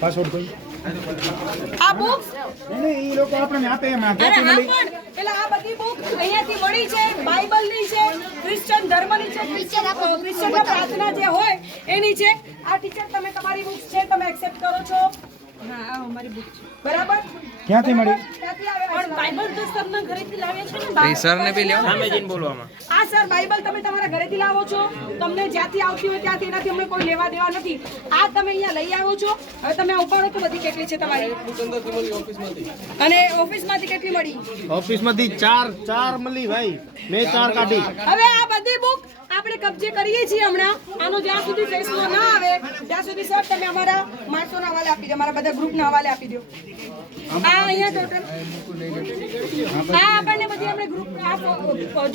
Password કોઈ આ books નહીં એ લોકો આપણને આપે એમ અરે હા પણ એટલે આ બધી બુક અહીંયાથી મળી છે, બાઇબલની છે, ક્રિશ્ચન ધર્મની છે, ક્રિશ્ચનના પ્રાર્થના જે હોય એની છે. આ ટીચર તમે તમારી બુક્સ છે તમે એક્સેપ્ટ કરો છો? હા આ અમારી બુક છે. બરાબર ક્યાંથી મળી? ક્યાંથી આવે? પણ બાઇબલ તો તમને ઘરેથી લાવ્યા છે ને? એ સરને બી લેવા સામે જઈને બોલવામાં. આ સર બાઇબલ તમે તમારા ઘરેથી લાવો છો, તમને જ્યાંથી આવતી હોય ત્યાંથી, એનાથી અમને કોઈ લેવા દેવા નથી. આ તમે અહીંયા લઈ આવો છો. હવે તમે આ ઉપાડો તો બધી કેટલી છે તમારી? અને ઓફિસમાંથી કેટલી મળી? ઓફિસમાંથી ચાર મળી ભાઈ, મેં 4 કાઢી. હવે આ બધી બુક આપણે કબજે કરીએ છીએ હમણાં. આનો જ્યાં સુધી ફેસલો ના આવે ત્યાં સુધી સર તમે અમારા માણસોના હવાલે આપી દો, અમારા બધા ગ્રુપના હવાલે આપી દો. આ અહીંયા ટોટલ આ આપણને બધી આપણે ગ્રુપ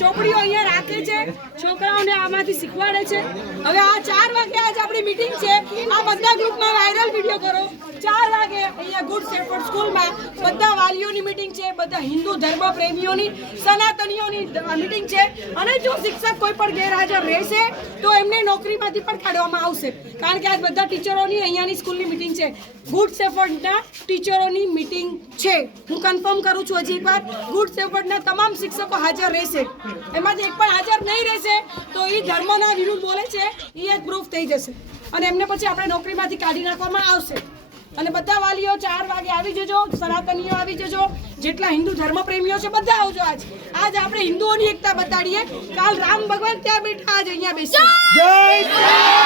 ચોપડીઓ અહીંયા રાખે છે, છોકરાઓને આમાંથી શીખવાડે છે. હવે આ 4 વાગે આજ આપણી મીટિંગ છે. આ બધા ગ્રુપમાં વાયરલ વિડીયો કરો. 4 વાગે અહીંયા ગુડ શેફર્ડ સ્કૂલમાં બધા વાલીઓની મીટિંગ છે, બધા હિન્દુ ધર્મ પ્રેમીઓની, સનાતનીઓની મીટિંગ છે. અને જો શિક્ષક કોઈ પણ ગેરહાજર રહેશે તો એમને નોકરીમાંથી પણ કાઢવામાં આવશે. કારણ કે આજ બધા ટીચરોની અહીંયાની સ્કૂલની મીટિંગ છે, ગુડ શેફર્ડના ટીચરોની મીટિંગ છે. હું કન્ફર્મ કરું છું હજી એકવાર, ગુડ શેફર્ડના તમામ શિક્ષકો હાજર રહેશે. એમાંથી એક પણ હાજર નહીં રહેશે તો એ ધર્મના વિરુદ્ધ બોલે છે એ જ પ્રૂફ થઈ જશે અને એમને પછી આપણે નોકરીમાંથી કાઢી નાખવામાં આવશે. અને બધા વાલીઓ 4 વાગે આવી જજો, સનાતનીઓ આવી જજો, જેટલા હિન્દુ ધર્મ પ્રેમીઓ છે બધા આવજો. આજ આપણે હિન્દુઓની એકતા બતાડીએ. કાલ રામ ભગવાન ત્યાં બેઠા આજ અહીંયા બેસીએ. જય શ્રી